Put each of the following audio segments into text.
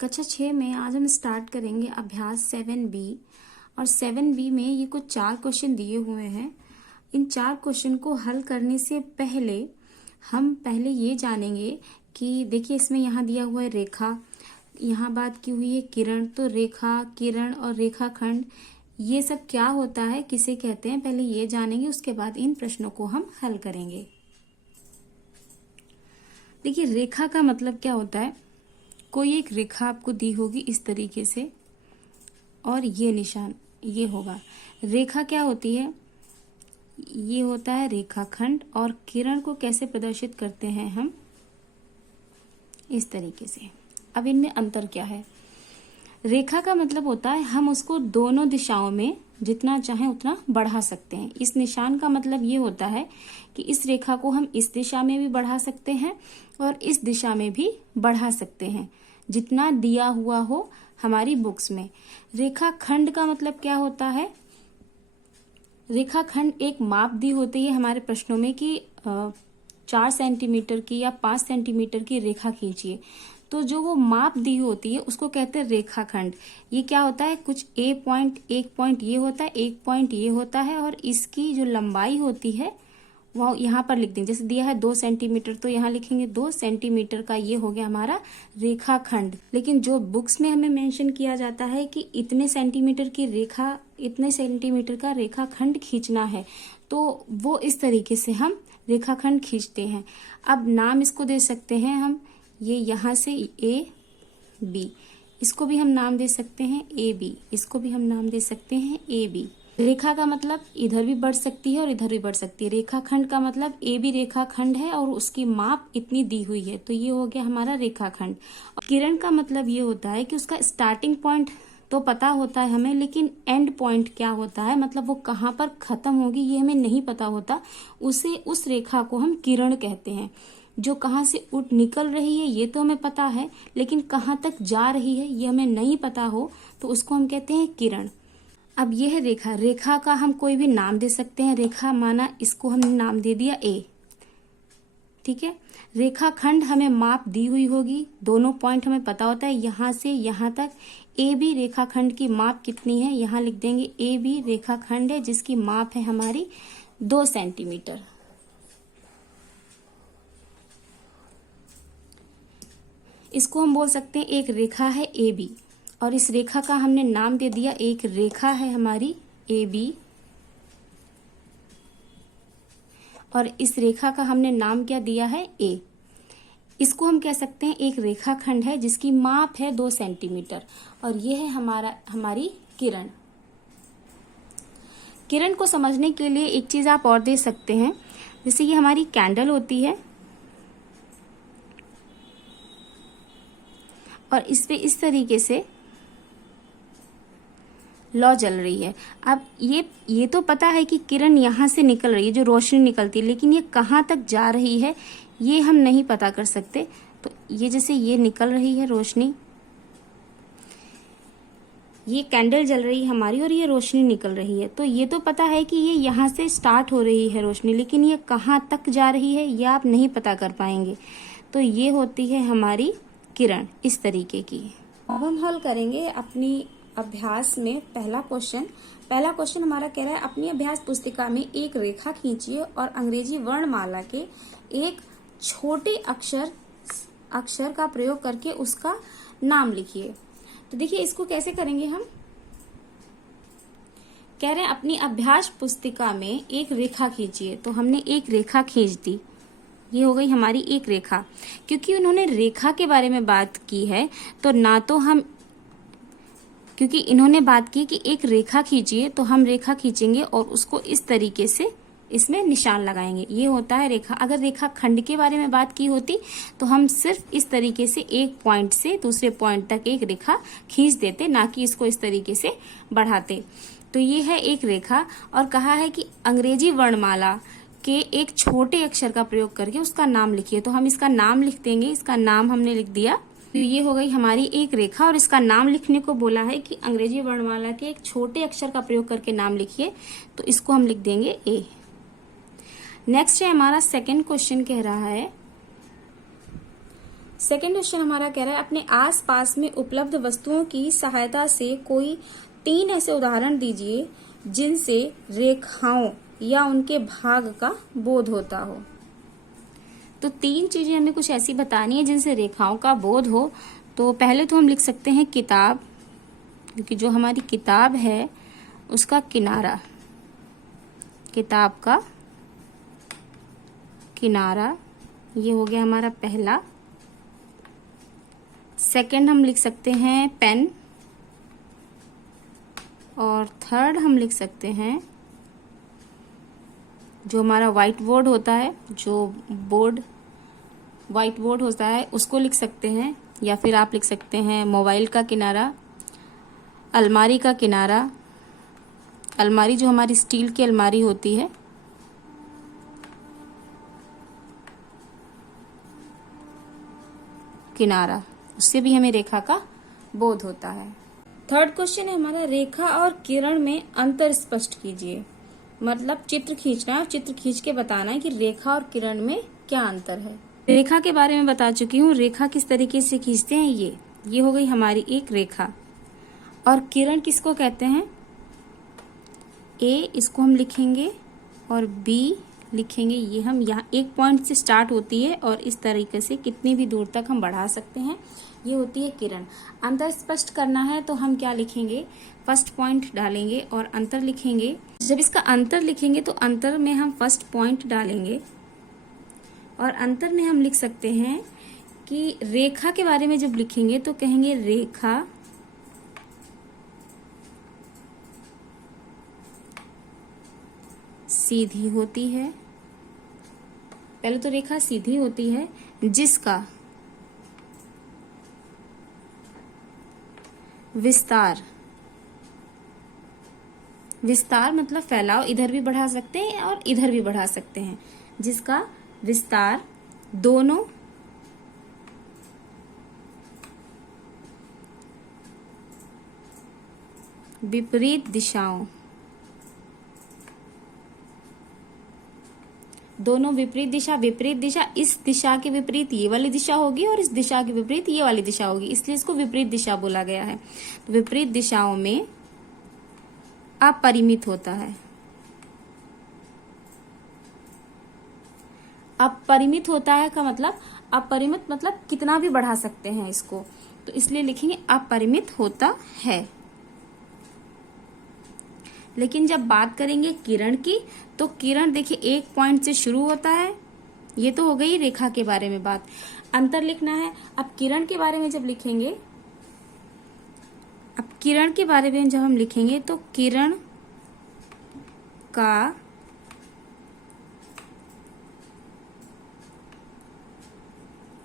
कक्षा 6 में आज हम स्टार्ट करेंगे अभ्यास 7B। और 7B में ये कुछ 4 क्वेश्चन दिए हुए हैं। इन 4 क्वेश्चन को हल करने से पहले हम ये जानेंगे कि देखिए इसमें यहाँ दिया हुआ है रेखा, यहाँ बात की हुई है किरण। तो रेखा, किरण और रेखाखंड ये सब क्या होता है, किसे कहते हैं, पहले ये जानेंगे, उसके बाद इन प्रश्नों को हम हल करेंगे। देखिए रेखा का मतलब क्या होता है, कोई एक रेखा आपको दी होगी इस तरीके से और ये निशान ये होगा। रेखा क्या होती है, ये होता है रेखाखंड। और किरण को कैसे प्रदर्शित करते हैं हम, इस तरीके से। अब इनमें अंतर क्या है, रेखा का मतलब होता है हम उसको दोनों दिशाओं में जितना चाहें उतना बढ़ा सकते हैं। इस निशान का मतलब ये होता है कि इस रेखा को हम इस दिशा में भी बढ़ा सकते हैं और इस दिशा में भी बढ़ा सकते हैं, जितना दिया हुआ हो हमारी बुक्स में। रेखाखंड का मतलब क्या होता है, रेखाखंड एक माप दी होती है हमारे प्रश्नों में कि 4 सेंटीमीटर की या 5 सेंटीमीटर की रेखा खींचिए। तो जो वो माप दी होती है उसको कहते हैं रेखाखंड। ये क्या होता है, कुछ एक पॉइंट ये होता है, एक पॉइंट ये होता है, और इसकी जो लंबाई होती है वो यहाँ पर लिख देंगे। जैसे दिया है 2 सेंटीमीटर तो यहाँ लिखेंगे 2 सेंटीमीटर का, ये हो गया हमारा रेखाखंड। लेकिन जो बुक्स में हमें मेंशन किया जाता है कि इतने सेंटीमीटर की रेखा, इतने सेंटीमीटर का रेखाखंड खींचना है, तो वो इस तरीके से हम रेखाखंड खींचते हैं। अब नाम इसको दे सकते हैं हम, ये यहाँ से AB, इसको भी हम नाम दे सकते हैं AB, इसको भी हम नाम दे सकते हैं AB। रेखा का मतलब इधर भी बढ़ सकती है और इधर भी बढ़ सकती है। रेखाखंड का मतलब AB रेखाखंड है और उसकी माप इतनी दी हुई है, तो ये हो गया हमारा रेखाखंड। और किरण का मतलब ये होता है कि उसका स्टार्टिंग पॉइंट तो पता होता है हमें, लेकिन एंड पॉइंट क्या होता है, मतलब वो कहाँ पर खत्म होगी ये हमें नहीं पता होता। उस रेखा को हम किरण कहते हैं। जो कहाँ से उठ निकल रही है ये तो हमें पता है, लेकिन कहाँ तक जा रही है ये हमें नहीं पता हो, तो उसको हम कहते हैं किरण। अब यह है रेखा। रेखा का हम कोई भी नाम दे सकते हैं। रेखा माना इसको हमने नाम दे दिया A, ठीक है। रेखाखंड हमें माप दी हुई होगी, दोनों पॉइंट हमें पता होता है यहाँ से यहाँ तक। AB रेखाखंड की माप कितनी है, यहाँ लिख देंगे AB रेखाखंड है जिसकी माप है हमारी 2 सेंटीमीटर। इसको हम बोल सकते हैं एक रेखा है AB, और इस रेखा का हमने नाम दे दिया, एक रेखा है हमारी AB, और इस रेखा का हमने नाम क्या दिया है A। इसको हम कह सकते हैं एक रेखाखंड है जिसकी माप है 2 सेंटीमीटर, और ये है हमारी किरण। किरण को समझने के लिए एक चीज आप और दे सकते हैं, जैसे ये हमारी कैंडल होती है और इस पे इस तरीके से लौ जल रही है। अब ये तो पता है कि किरण यहाँ से निकल रही है, जो रोशनी निकलती है, लेकिन ये कहाँ तक जा रही है ये हम नहीं पता कर सकते। तो ये जैसे ये निकल रही है रोशनी, ये कैंडल जल रही है हमारी और ये रोशनी निकल रही है, तो ये तो पता है कि ये यहाँ से स्टार्ट हो रही है रोशनी, लेकिन ये कहाँ तक जा रही है ये आप नहीं पता कर पाएंगे। तो ये होती है हमारी किरण, इस तरीके की। अब हम हल करेंगे अपनी अभ्यास में पहला क्वेश्चन हमारा कह रहा है अपनी अभ्यास पुस्तिका में एक रेखा खींचिए और अंग्रेजी वर्णमाला के एक छोटे अक्षर का प्रयोग करके उसका नाम लिखिए। तो देखिए इसको कैसे करेंगे हम, कह रहे हैं अपनी अभ्यास पुस्तिका में एक रेखा खींचिए, तो हमने एक रेखा खींच दी, ये हो गई हमारी एक रेखा। क्योंकि उन्होंने रेखा के बारे में बात की है, तो ना तो हम, क्योंकि इन्होंने बात की कि एक रेखा खींचिए, तो हम रेखा खींचेंगे और उसको इस तरीके से इसमें निशान लगाएंगे, ये होता है रेखा। अगर रेखा खंड के बारे में बात की होती तो हम सिर्फ इस तरीके से एक पॉइंट से दूसरे पॉइंट तक एक रेखा खींच देते, ना कि इसको इस तरीके से बढ़ाते। तो ये है एक रेखा, और कहा है कि अंग्रेजी वर्णमाला के एक छोटे अक्षर का प्रयोग करके उसका नाम लिखिए। तो हम इसका नाम लिख देंगे, इसका नाम हमने लिख दिया, तो ये हो गई हमारी एक रेखा। और इसका नाम लिखने को बोला है कि अंग्रेजी वर्णमाला के एक छोटे अक्षर का प्रयोग करके नाम लिखिए, तो इसको हम लिख देंगे A। नेक्स्ट है हमारा सेकंड क्वेश्चन, कह रहा है सेकेंड क्वेश्चन हमारा कह रहा है अपने आसपास में उपलब्ध वस्तुओं की सहायता से कोई 3 ऐसे उदाहरण दीजिए जिनसे रेखाओं या उनके भाग का बोध होता हो। तो 3 चीजें हमें कुछ ऐसी बतानी है जिनसे रेखाओं का बोध हो। तो पहले तो हम लिख सकते हैं किताब, क्योंकि जो हमारी किताब है उसका किनारा, किताब का किनारा, ये हो गया हमारा पहला। सेकंड हम लिख सकते हैं पेन, और थर्ड हम लिख सकते हैं जो हमारा व्हाइट बोर्ड होता है, जो बोर्ड व्हाइट बोर्ड होता है उसको लिख सकते हैं, या फिर आप लिख सकते हैं मोबाइल का किनारा, अलमारी का किनारा, अलमारी जो हमारी स्टील की अलमारी होती है, किनारा, उससे भी हमें रेखा का बोध होता है। थर्ड क्वेश्चन है हमारा रेखा और किरण में अंतर स्पष्ट कीजिए। मतलब चित्र खींचना है और चित्र खींच के बताना है कि रेखा और किरण में क्या अंतर है। रेखा के बारे में बता चुकी हूँ, रेखा किस तरीके से खींचते हैं। ये हो गई हमारी एक रेखा। और किरण किसको कहते हैं, ए इसको हम लिखेंगे और बी लिखेंगे। ये हम यहाँ एक पॉइंट से स्टार्ट होती है और इस तरीके से कितनी भी दूर तक हम बढ़ा सकते हैं, ये होती है किरण। अंतर स्पष्ट करना है तो हम क्या लिखेंगे, फर्स्ट पॉइंट डालेंगे और अंतर लिखेंगे। जब इसका अंतर लिखेंगे तो अंतर में हम फर्स्ट पॉइंट डालेंगे और अंतर में हम लिख सकते हैं कि रेखा के बारे में जब लिखेंगे तो कहेंगे रेखा सीधी होती है। पहले तो रेखा सीधी होती है जिसका विस्तार, विस्तार मतलब फैलाव, इधर भी बढ़ा सकते हैं और इधर भी बढ़ा सकते हैं, जिसका विस्तार दोनों विपरीत दिशाओं, दोनों विपरीत दिशा, इस दिशा के विपरीत ये वाली दिशा होगी और इस दिशा के विपरीत ये वाली दिशा होगी, इसलिए इसको विपरीत दिशा बोला गया है। तो विपरीत दिशाओं में अपरिमित होता है। अपरिमित होता है का मतलब, अपरिमित मतलब कितना भी बढ़ा सकते हैं इसको, तो इसलिए लिखेंगे अपरिमित होता है। लेकिन जब बात करेंगे किरण की, तो किरण देखिए एक पॉइंट से शुरू होता है। ये तो हो गई रेखा के बारे में बात। अंतर लिखना है। अब किरण के बारे में जब लिखेंगे, अब किरण के बारे में जब हम लिखेंगे तो किरण का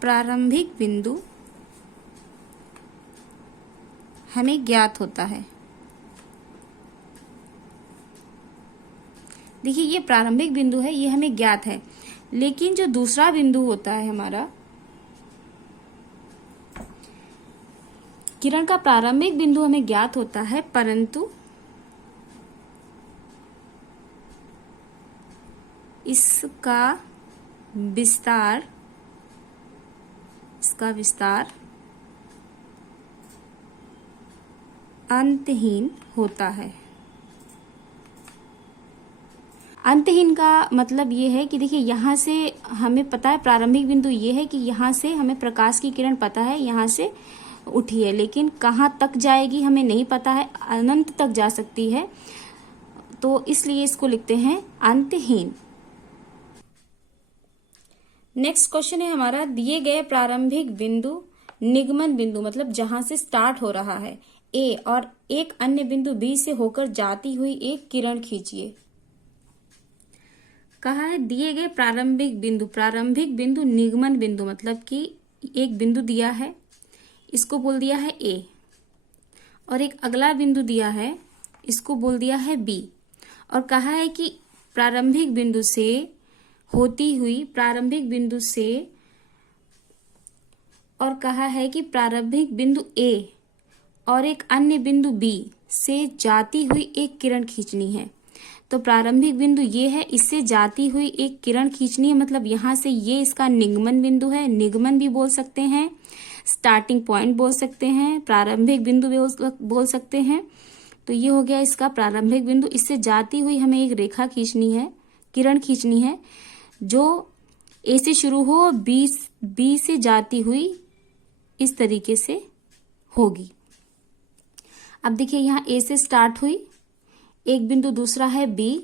प्रारंभिक बिंदु हमें ज्ञात होता है। देखिए ये प्रारंभिक बिंदु है, ये हमें ज्ञात है, लेकिन जो दूसरा बिंदु होता है हमारा, किरण का प्रारंभिक बिंदु हमें ज्ञात होता है, परंतु इसका विस्तार अंतहीन होता है। अंतहीन का मतलब ये है कि देखिए यहाँ से हमें पता है, प्रारंभिक बिंदु ये है कि यहाँ से हमें प्रकाश की किरण पता है यहाँ से उठी है, लेकिन कहाँ तक जाएगी हमें नहीं पता है, अनंत तक जा सकती है, तो इसलिए इसको लिखते हैं अंतहीन। नेक्स्ट क्वेश्चन है हमारा, दिए गए प्रारंभिक बिंदु निगमन बिंदु मतलब जहां से स्टार्ट हो रहा है ए और एक अन्य बिंदु बी से होकर जाती हुई एक किरण खींचिए। कहा है दिए गए प्रारंभिक बिंदु निगमन बिंदु मतलब कि एक बिंदु दिया है, इसको बोल दिया है ए, और एक अगला बिंदु दिया है, इसको बोल दिया है बी, और कहा है कि प्रारंभिक बिंदु से होती हुई, प्रारंभिक बिंदु से, और कहा है कि प्रारंभिक बिंदु ए और एक अन्य बिंदु बी से जाती हुई एक किरण खींचनी है। तो प्रारंभिक बिंदु ये है, इससे जाती हुई एक किरण खींचनी है, मतलब यहां से ये इसका निगमन बिंदु है, निगमन भी बोल सकते हैं, स्टार्टिंग पॉइंट बोल सकते हैं, प्रारंभिक बिंदु भी बोल सकते हैं। तो ये हो गया इसका प्रारंभिक बिंदु। इससे जाती हुई हमें एक रेखा खींचनी है, किरण खींचनी है, जो ए से शुरू हो, बी से जाती हुई इस तरीके से होगी। अब देखिए यहाँ ए से स्टार्ट हुई एक बिंदु, दूसरा है बी,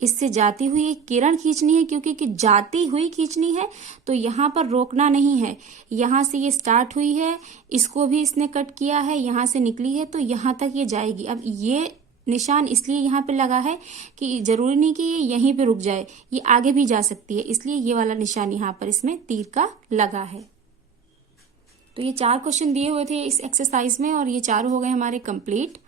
इससे जाती हुई एक किरण खींचनी है, क्योंकि कि जाती हुई खींचनी है तो यहाँ पर रोकना नहीं है। यहाँ से ये स्टार्ट हुई है, इसको भी इसने कट किया है, यहाँ से निकली है तो यहाँ तक ये जाएगी। अब ये निशान इसलिए यहाँ पे लगा है कि जरूरी नहीं कि ये यहीं पे रुक जाए, ये आगे भी जा सकती है, इसलिए ये वाला निशान यहाँ पर इसमें तीर का लगा है। तो ये 4 क्वेश्चन दिए हुए थे इस एक्सरसाइज में और ये चारों हो गए हमारे कंप्लीट।